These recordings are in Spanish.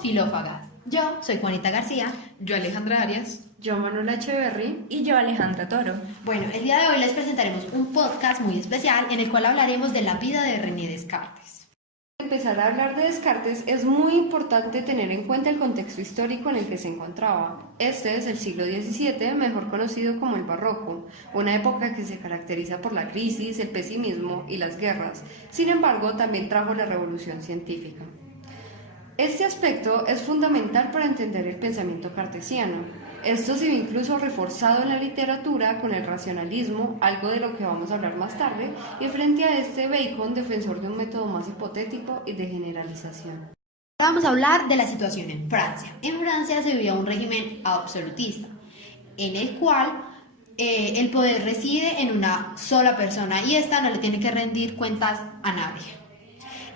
Filófagas. Yo soy Juanita García. Yo Alejandra Arias. Yo Manuela Echeverry. Y yo Alejandra Toro. Bueno, el día de hoy les presentaremos un podcast muy especial en el cual hablaremos de la vida de René Descartes. Para empezar a hablar de Descartes es muy importante tener en cuenta el contexto histórico en el que se encontraba. Este es el siglo XVII, mejor conocido como el Barroco, una época que se caracteriza por la crisis, el pesimismo y las guerras. Sin embargo, también trajo la revolución científica. Este aspecto es fundamental para entender el pensamiento cartesiano. Esto se ve incluso reforzado en la literatura con el racionalismo, algo de lo que vamos a hablar más tarde, y frente a este Bacon, defensor de un método más hipotético y de generalización. Ahora vamos a hablar de la situación en Francia. En Francia se vivía un régimen absolutista, en el cual el poder reside en una sola persona y esta no le tiene que rendir cuentas a nadie.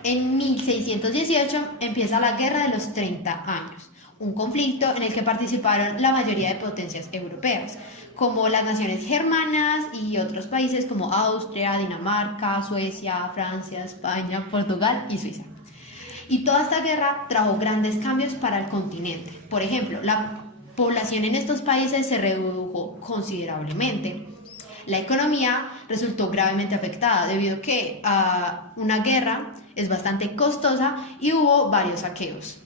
En 1618 empieza la Guerra de los 30 años, un conflicto en el que participaron la mayoría de potencias europeas, como las naciones germanas y otros países como Austria, Dinamarca, Suecia, Francia, España, Portugal y Suiza. Y toda esta guerra trajo grandes cambios para el continente. Por ejemplo, la población en estos países se redujo considerablemente. La economía resultó gravemente afectada debido a que una guerra es bastante costosa y hubo varios saqueos.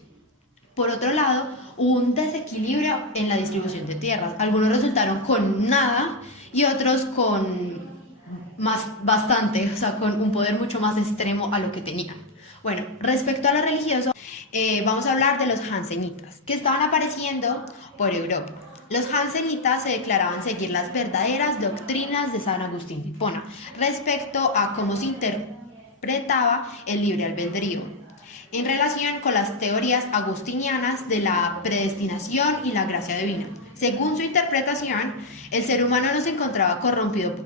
Por otro lado, hubo un desequilibrio en la distribución de tierras. Algunos resultaron con nada y otros con bastante, o sea, con un poder mucho más extremo a lo que tenían. Bueno, respecto a lo religioso, vamos a hablar de los jansenitas, que estaban apareciendo por Europa. Los jansenitas se declaraban seguir las verdaderas doctrinas de San Agustín de Hipona respecto a cómo se interpretaba el libre albedrío, en relación con las teorías agustinianas de la predestinación y la gracia divina. Según su interpretación, el ser humano no se encontraba corrompido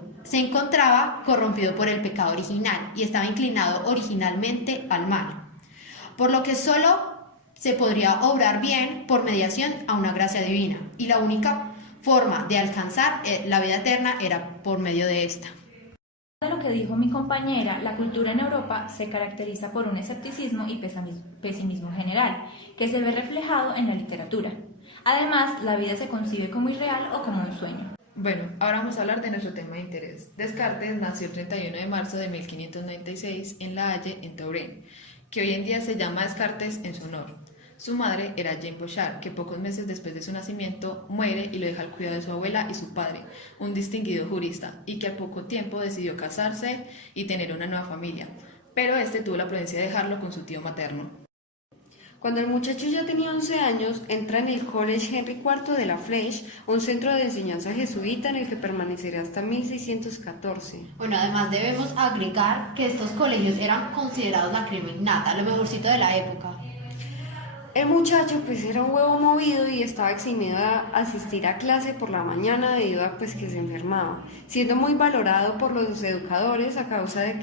por el pecado original y estaba inclinado originalmente al mal, por lo que solo se podría obrar bien por mediación a una gracia divina, y la única forma de alcanzar la vida eterna era por medio de esta. De lo que dijo mi compañera, la cultura en Europa se caracteriza por un escepticismo y pesimismo general, que se ve reflejado en la literatura. Además, la vida se concibe como irreal o como un sueño. Bueno, ahora vamos a hablar de nuestro tema de interés. Descartes nació el 31 de marzo de 1596 en La Haye, en Touraine, que hoy en día se llama Descartes en su honor. Su madre era Jean Pochard, que pocos meses después de su nacimiento muere y lo deja al cuidado de su abuela y su padre, un distinguido jurista, y que al poco tiempo decidió casarse y tener una nueva familia, pero este tuvo la prudencia de dejarlo con su tío materno. Cuando el muchacho ya tenía 11 años, entra en el College Henry IV de La Flèche, un centro de enseñanza jesuita en el que permanecerá hasta 1614. Bueno, además debemos agregar que estos colegios eran considerados la crema innata, lo mejorcito de la época. El muchacho pues era un huevo movido y estaba eximido a asistir a clase por la mañana debido a pues que se enfermaba, siendo muy valorado por los educadores a causa de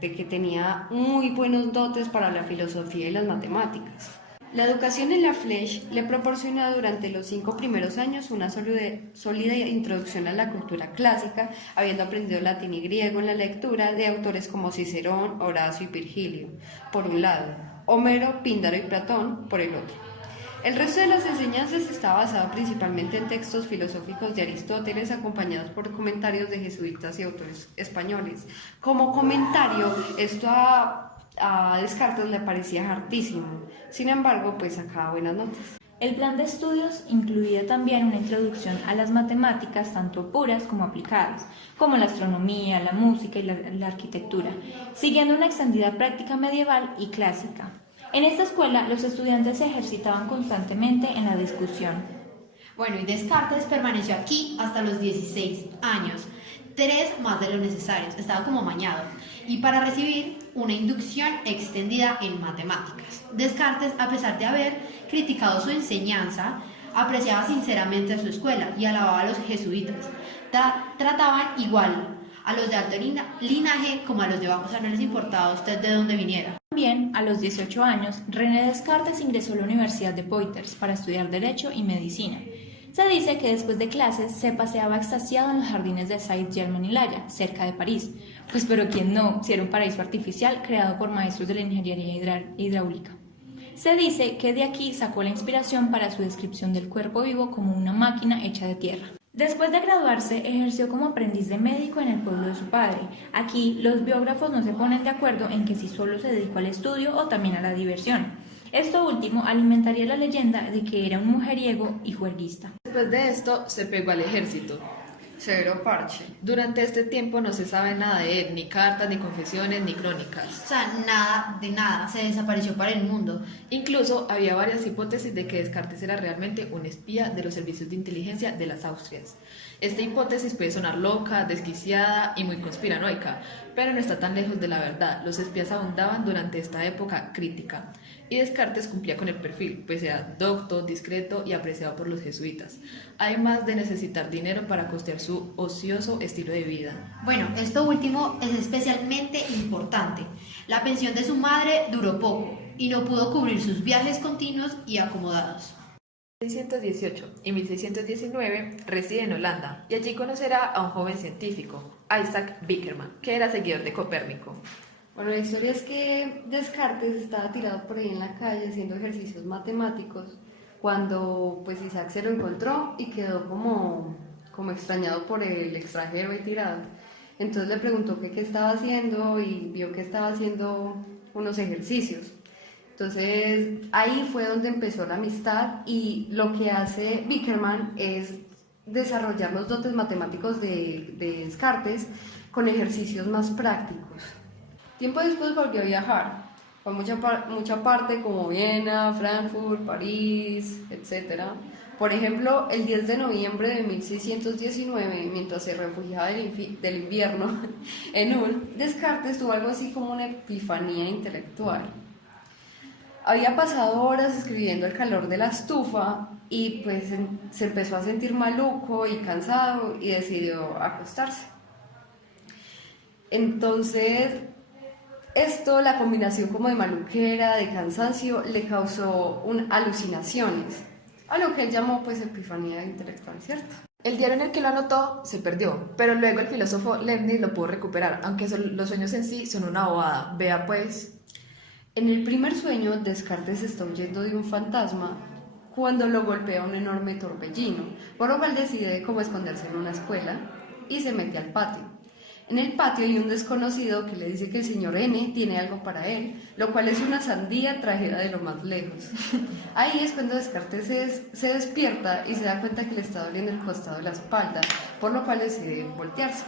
que tenía muy buenos dotes para la filosofía y las matemáticas. La educación en La Flèche le proporciona durante los 5 primeros años una sólida introducción a la cultura clásica, habiendo aprendido latín y griego en la lectura de autores como Cicerón, Horacio y Virgilio, por un lado, Homero, Píndaro y Platón, por el otro. El resto de las enseñanzas está basado principalmente en textos filosóficos de Aristóteles, acompañados por comentarios de jesuitas y autores españoles. Como comentario, esto a Descartes le parecía hartísimo, sin embargo, pues sacaba buenas notas. El plan de estudios incluía también una introducción a las matemáticas, tanto puras como aplicadas, como la astronomía, la música y la arquitectura, siguiendo una extendida práctica medieval y clásica. En esta escuela, los estudiantes se ejercitaban constantemente en la discusión. Bueno, y Descartes permaneció aquí hasta los 16 años, 3 más de lo necesario, estaba como amañado, y para recibir una inducción extendida en matemáticas. Descartes, a pesar de haber criticado su enseñanza, apreciaba sinceramente a su escuela y alababa a los jesuitas. Trataban igual a los de alto linaje como a los de bajo, o sea, no les importaba a usted de dónde viniera. También, a los 18 años, René Descartes ingresó a la Universidad de Poitiers para estudiar Derecho y Medicina. Se dice que después de clases se paseaba extasiado en los jardines de Saint-Germain-en-Laye, cerca de París. Pues pero quién no, si era un paraíso artificial creado por maestros de la ingeniería hidráulica. Se dice que de aquí sacó la inspiración para su descripción del cuerpo vivo como una máquina hecha de tierra. Después de graduarse, ejerció como aprendiz de médico en el pueblo de su padre. Aquí, los biógrafos no se ponen de acuerdo en que si solo se dedicó al estudio o también a la diversión. Esto último alimentaría la leyenda de que era un mujeriego y juerguista. Después de esto, se pegó al ejército. Severo parche. Durante este tiempo no se sabe nada de él, ni cartas, ni confesiones, ni crónicas. O sea, nada de nada, se desapareció para el mundo. Incluso había varias hipótesis de que Descartes era realmente un espía de los servicios de inteligencia de las Austrias. Esta hipótesis puede sonar loca, desquiciada y muy conspiranoica, pero no está tan lejos de la verdad. Los espías abundaban durante esta época crítica, y Descartes cumplía con el perfil, pues era docto, discreto y apreciado por los jesuitas, además de necesitar dinero para costear su ocioso estilo de vida. Bueno, esto último es especialmente importante. La pensión de su madre duró poco y no pudo cubrir sus viajes continuos y acomodados. En 1618 y 1619 reside en Holanda y allí conocerá a un joven científico, Isaac Wickerman, que era seguidor de Copérnico. Bueno, la historia es que Descartes estaba tirado por ahí en la calle haciendo ejercicios matemáticos cuando pues Isaac se lo encontró y quedó como extrañado por el extranjero ahí tirado. Entonces le preguntó qué estaba haciendo y vio que estaba haciendo unos ejercicios. Entonces ahí fue donde empezó la amistad y lo que hace Wickerman es desarrollar los dotes matemáticos de Descartes con ejercicios más prácticos. Tiempo después volvió a viajar, fue mucha parte como Viena, Frankfurt, París, etc. Por ejemplo, el 10 de noviembre de 1619, mientras se refugiaba del invierno en Ulm, Descartes tuvo algo así como una epifanía intelectual. Había pasado horas escribiendo al calor de la estufa y pues se empezó a sentir maluco y cansado y decidió acostarse. Entonces, la combinación como de maluquera, de cansancio, le causó alucinaciones, a lo que él llamó pues epifanía intelectual, ¿cierto? El diario en el que lo anotó se perdió, pero luego el filósofo Leibniz lo pudo recuperar, aunque los sueños en sí son una bobada. Vea pues. En el primer sueño, Descartes está huyendo de un fantasma cuando lo golpea un enorme torbellino, por lo cual decide cómo esconderse en una escuela y se mete al patio. En el patio hay un desconocido que le dice que el señor N tiene algo para él, lo cual es una sandía trajera de lo más lejos. Ahí es cuando Descartes se despierta y se da cuenta que le está doliendo el costado de la espalda, por lo cual decide voltearse.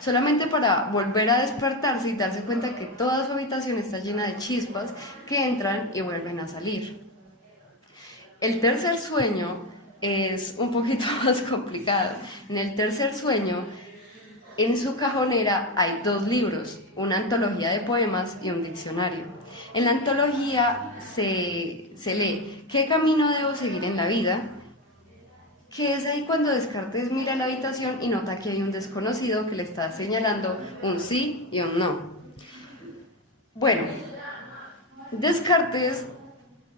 Solamente para volver a despertarse y darse cuenta que toda su habitación está llena de chispas que entran y vuelven a salir. El tercer sueño es un poquito más complicado. En el tercer sueño, en su cajonera hay 2 libros, una antología de poemas y un diccionario. En la antología se lee ¿qué camino debo seguir en la vida?, que es ahí cuando Descartes mira la habitación y nota que hay un desconocido que le está señalando un sí y un no. Bueno, Descartes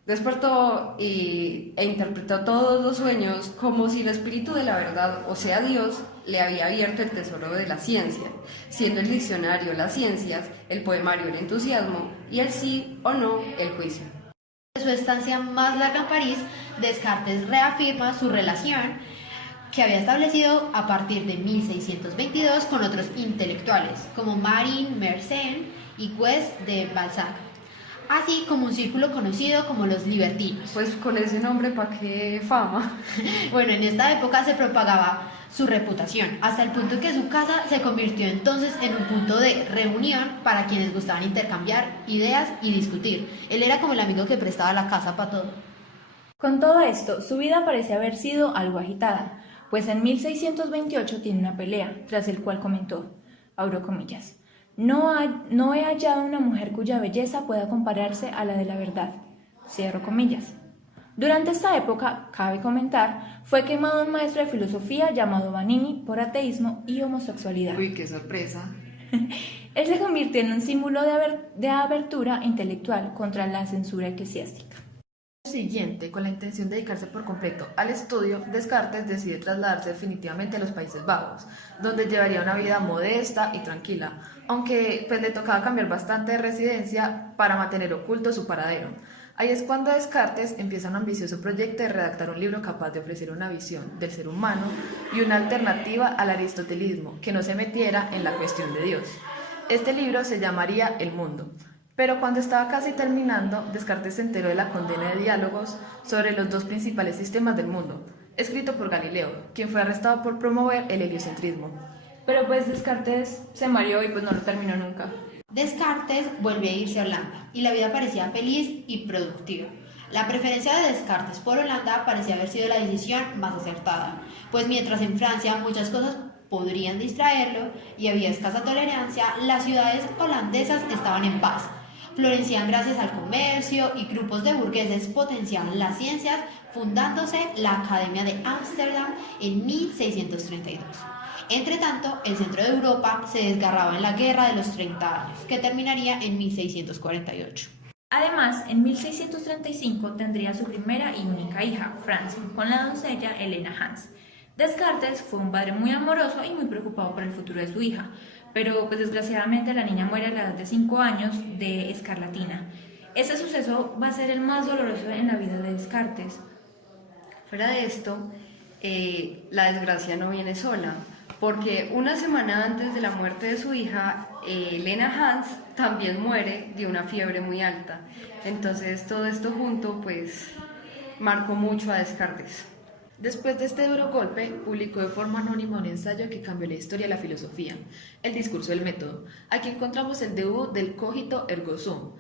despertó e interpretó todos los sueños como si el espíritu de la verdad, o sea Dios, le había abierto el tesoro de la ciencia, siendo el diccionario las ciencias, el poemario el entusiasmo y el sí o no el juicio. En su estancia más larga en París, Descartes reafirma su relación que había establecido a partir de 1622 con otros intelectuales como Marin Mersenne y Gues de Balzac, así como un círculo conocido como los libertinos. Pues con ese nombre, ¿para qué fama? Bueno, en esta época se propagaba su reputación, hasta el punto que su casa se convirtió entonces en un punto de reunión para quienes gustaban intercambiar ideas y discutir. Él era como el amigo que prestaba la casa para todo. Con todo esto, su vida parece haber sido algo agitada, pues en 1628 tiene una pelea, tras el cual comentó, abro comillas, no he hallado una mujer cuya belleza pueda compararse a la de la verdad, cierro comillas. Durante esta época, cabe comentar, fue quemado un maestro de filosofía llamado Vanini por ateísmo y homosexualidad. Uy, qué sorpresa. Él se convirtió en un símbolo de abertura intelectual contra la censura eclesiástica. Siguiente, con la intención de dedicarse por completo al estudio, Descartes decide trasladarse definitivamente a los Países Bajos, donde llevaría una vida modesta y tranquila, aunque pues le tocaba cambiar bastante de residencia para mantener oculto su paradero. Ahí es cuando Descartes empieza un ambicioso proyecto de redactar un libro capaz de ofrecer una visión del ser humano y una alternativa al aristotelismo que no se metiera en la cuestión de Dios. Este libro se llamaría El Mundo, pero cuando estaba casi terminando, Descartes se enteró de la condena de Diálogos sobre los dos principales sistemas del mundo, escrito por Galileo, quien fue arrestado por promover el heliocentrismo. Pero pues Descartes se mareó y pues no lo terminó nunca. Descartes vuelve a irse a Holanda y la vida parecía feliz y productiva. La preferencia de Descartes por Holanda parecía haber sido la decisión más acertada, pues mientras en Francia muchas cosas podrían distraerlo y había escasa tolerancia, las ciudades holandesas estaban en paz. Florecían gracias al comercio y grupos de burgueses potenciaban las ciencias, fundándose la Academia de Ámsterdam en 1632. Entre tanto, el centro de Europa se desgarraba en la Guerra de los 30 años, que terminaría en 1648. Además, en 1635 tendría su primera y única hija, Francia, con la doncella Helena Hans. Descartes fue un padre muy amoroso y muy preocupado por el futuro de su hija, pero pues desgraciadamente la niña muere a la edad de 5 años de escarlatina. Este suceso va a ser el más doloroso en la vida de Descartes. Fuera de esto, la desgracia no viene sola, porque una semana antes de la muerte de su hija, Helena Hans también muere de una fiebre muy alta. Entonces todo esto junto pues marcó mucho a Descartes. Después de este duro golpe, publicó de forma anónima un ensayo que cambió la historia de la filosofía, El discurso del método. Aquí encontramos el debut del cogito ergo sum,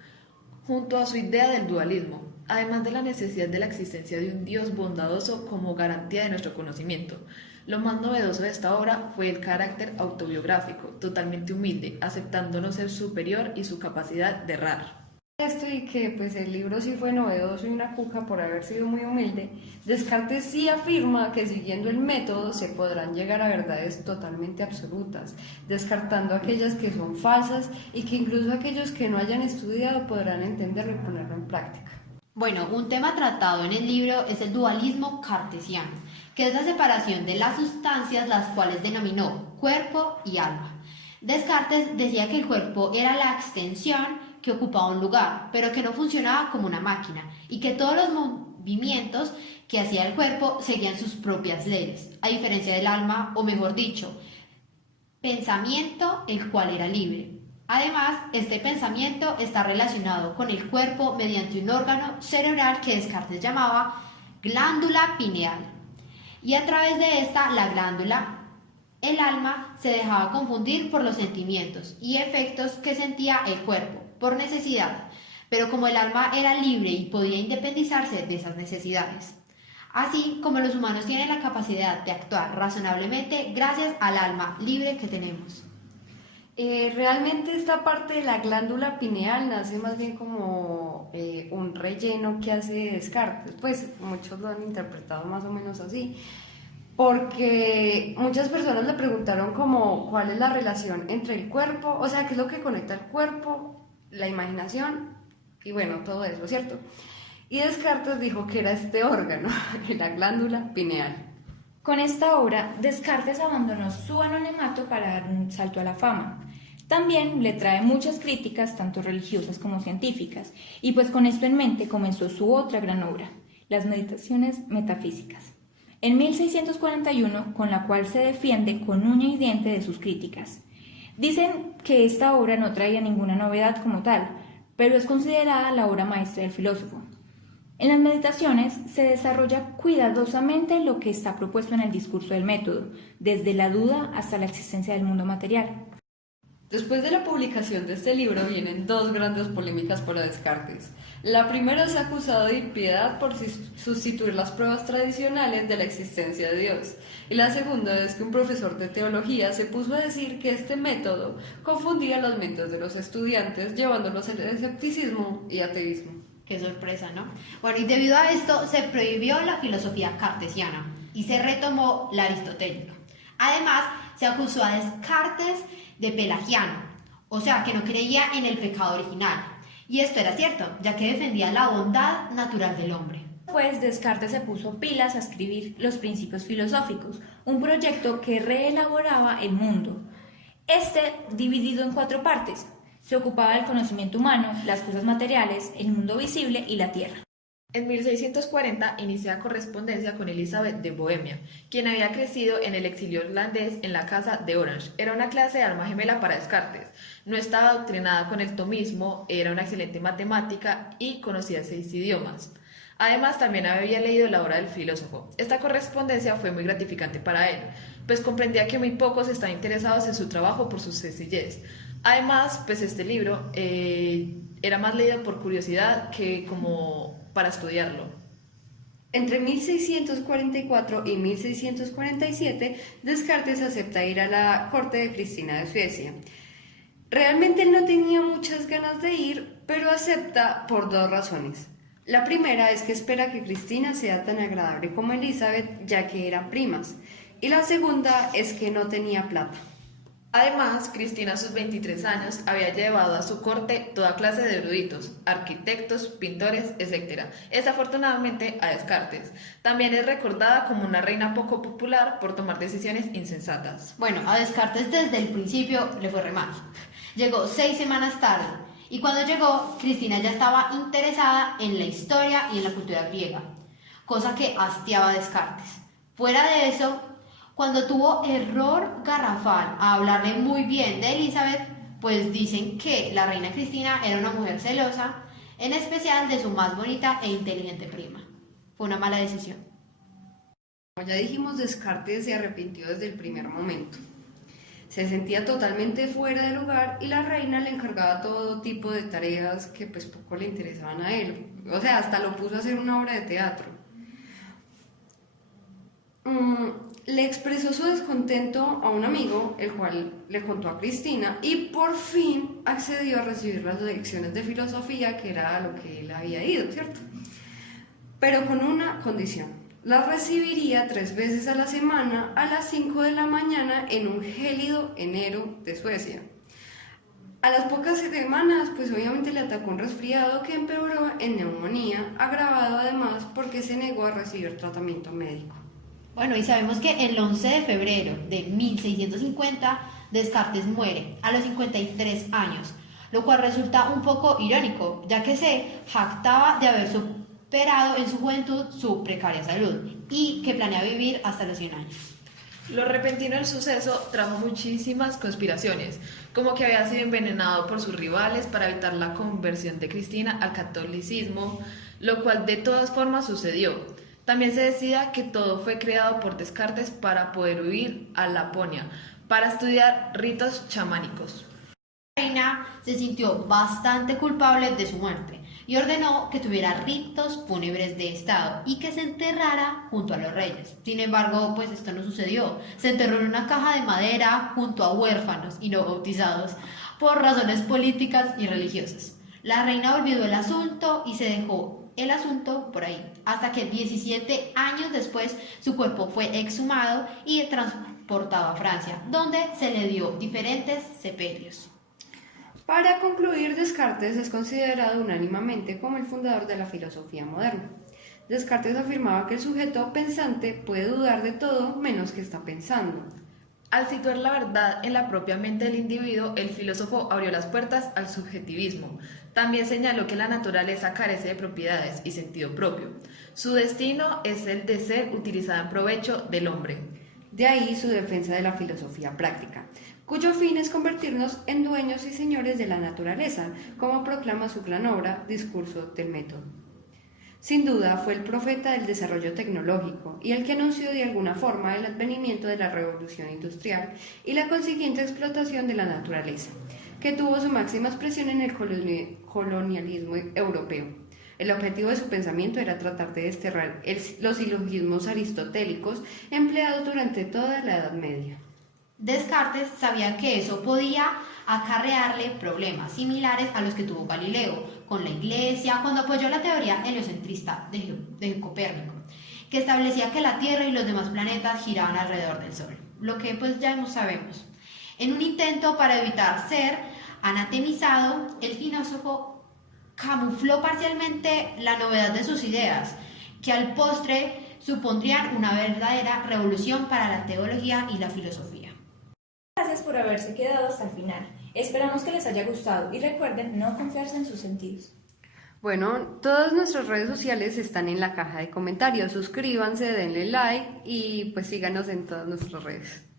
junto a su idea del dualismo, además de la necesidad de la existencia de un Dios bondadoso como garantía de nuestro conocimiento. Lo más novedoso de esta obra fue el carácter autobiográfico, totalmente humilde, aceptando no ser superior y su capacidad de errar. Esto y que pues el libro sí fue novedoso y una cuca por haber sido muy humilde, Descartes sí afirma que siguiendo el método se podrán llegar a verdades totalmente absolutas, descartando aquellas que son falsas y que incluso aquellos que no hayan estudiado podrán entenderlo y ponerlo en práctica. Bueno, un tema tratado en el libro es el dualismo cartesiano, que es la separación de las sustancias, las cuales denominó cuerpo y alma. Descartes decía que el cuerpo era la extensión que ocupaba un lugar, pero que no funcionaba como una máquina, y que todos los movimientos que hacía el cuerpo seguían sus propias leyes, a diferencia del alma, o mejor dicho, pensamiento, el cual era libre. Además, este pensamiento está relacionado con el cuerpo mediante un órgano cerebral que Descartes llamaba glándula pineal. Y a través de esta, la glándula, el alma se dejaba confundir por los sentimientos y efectos que sentía el cuerpo, por necesidad, pero como el alma era libre y podía independizarse de esas necesidades. Así como los humanos tienen la capacidad de actuar razonablemente gracias al alma libre que tenemos. Realmente esta parte de la glándula pineal nace más bien como un relleno que hace Descartes, pues muchos lo han interpretado más o menos así, porque muchas personas le preguntaron como cuál es la relación entre el cuerpo, o sea, qué es lo que conecta el cuerpo, la imaginación y bueno, todo eso, ¿cierto? Y Descartes dijo que era este órgano, la glándula pineal. Con esta obra, Descartes abandonó su anonimato para dar un salto a la fama. También le trae muchas críticas, tanto religiosas como científicas, y pues con esto en mente comenzó su otra gran obra, Las Meditaciones Metafísicas, en 1641, con la cual se defiende con uña y diente de sus críticas. Dicen que esta obra no traía ninguna novedad como tal, pero es considerada la obra maestra del filósofo. En las meditaciones se desarrolla cuidadosamente lo que está propuesto en el discurso del método, desde la duda hasta la existencia del mundo material. Después de la publicación de este libro vienen dos grandes polémicas para Descartes. La primera es acusado de impiedad por sustituir las pruebas tradicionales de la existencia de Dios. Y la segunda es que un profesor de teología se puso a decir que este método confundía las mentes de los estudiantes, llevándolos al escepticismo y ateísmo. Qué sorpresa, ¿no? Bueno, y debido a esto se prohibió la filosofía cartesiana y se retomó la aristotélica. Además, se acusó a Descartes de pelagiano, o sea, que no creía en el pecado original. Y esto era cierto, ya que defendía la bondad natural del hombre. Pues Descartes se puso pilas a escribir Los Principios Filosóficos, un proyecto que reelaboraba el mundo. Este dividido en 4 partes. Se ocupaba del conocimiento humano, las cosas materiales, el mundo visible y la tierra. En 1640 inicia correspondencia con Elizabeth de Bohemia, quien había crecido en el exilio irlandés en la casa de Orange. Era una clase de alma gemela para Descartes. No estaba adoctrinada con el tomismo, era una excelente matemática y conocía 6 idiomas. Además, también había leído la obra del filósofo. Esta correspondencia fue muy gratificante para él, pues comprendía que muy pocos estaban interesados en su trabajo por su sencillez. Además, pues este libro era más leído por curiosidad que como para estudiarlo. Entre 1644 y 1647, Descartes acepta ir a la corte de Cristina de Suecia. Realmente él no tenía muchas ganas de ir, pero acepta por 2 razones. La primera es que espera que Cristina sea tan agradable como Elizabeth, ya que eran primas. Y la segunda es que no tenía plata. Además, Cristina a sus 23 años había llevado a su corte toda clase de eruditos, arquitectos, pintores, etc. Desafortunadamente a Descartes. También es recordada como una reina poco popular por tomar decisiones insensatas. Bueno, a Descartes desde el principio le fue re mal. Llegó 6 semanas tarde y cuando llegó, Cristina ya estaba interesada en la historia y en la cultura griega, cosa que hastiaba a Descartes. Fuera de eso, cuando tuvo error garrafal a hablarle muy bien de Elizabeth, pues dicen que la reina Cristina era una mujer celosa, en especial de su más bonita e inteligente prima. Fue una mala decisión. Como ya dijimos, Descartes se arrepintió desde el primer momento. Se sentía totalmente fuera de lugar y la reina le encargaba todo tipo de tareas que pues poco le interesaban a él. O sea, hasta lo puso a hacer una obra de teatro. Le expresó su descontento a un amigo, el cual le contó a Cristina, y por fin accedió a recibir las lecciones de filosofía, que era a lo que él había ido, ¿cierto? Pero con una condición: las recibiría 3 veces a la semana a las 5 de la mañana en un gélido enero de Suecia. A las pocas semanas, pues obviamente le atacó un resfriado que empeoró en neumonía, agravado además porque se negó a recibir tratamiento médico. Bueno, y sabemos que el 11 de febrero de 1650 Descartes muere a los 53 años, lo cual resulta un poco irónico, ya que se jactaba de haber superado en su juventud su precaria salud y que planea vivir hasta los 100 años. Lo repentino del suceso trajo muchísimas conspiraciones, como que había sido envenenado por sus rivales para evitar la conversión de Cristina al catolicismo, lo cual de todas formas sucedió. También se decía que todo fue creado por Descartes para poder huir a Laponia, para estudiar ritos chamánicos. La reina se sintió bastante culpable de su muerte y ordenó que tuviera ritos fúnebres de estado y que se enterrara junto a los reyes. Sin embargo, pues esto no sucedió. Se enterró en una caja de madera junto a huérfanos y no bautizados por razones políticas y religiosas. La reina olvidó el asunto y se dejó el asunto por ahí, hasta que 17 años después su cuerpo fue exhumado y transportado a Francia, donde se le dio diferentes sepelios. Para concluir, Descartes es considerado unánimemente como el fundador de la filosofía moderna. Descartes afirmaba que el sujeto pensante puede dudar de todo menos que está pensando. Al situar la verdad en la propia mente del individuo, el filósofo abrió las puertas al subjetivismo. También señaló que la naturaleza carece de propiedades y sentido propio. Su destino es el de ser utilizada en provecho del hombre. De ahí su defensa de la filosofía práctica, cuyo fin es convertirnos en dueños y señores de la naturaleza, como proclama su gran obra, Discurso del Método. Sin duda fue el profeta del desarrollo tecnológico y el que anunció de alguna forma el advenimiento de la revolución industrial y la consiguiente explotación de la naturaleza, que tuvo su máxima expresión en el colonialismo europeo. El objetivo de su pensamiento era tratar de desterrar los silogismos aristotélicos empleados durante toda la Edad Media. Descartes sabía que eso podía acarrearle problemas similares a los que tuvo Galileo con la Iglesia cuando apoyó la teoría heliocentrista de Copérnico, que establecía que la Tierra y los demás planetas giraban alrededor del Sol, lo que pues ya no sabemos. En un intento para evitar ser anatemizado, el filósofo camufló parcialmente la novedad de sus ideas, que al postre supondrían una verdadera revolución para la teología y la filosofía. Las gracias por haberse quedado hasta el final. Esperamos que les haya gustado y recuerden no confiarse en sus sentidos. Bueno, todas nuestras redes sociales están en la caja de comentarios. Suscríbanse, denle like y pues síganos en todas nuestras redes.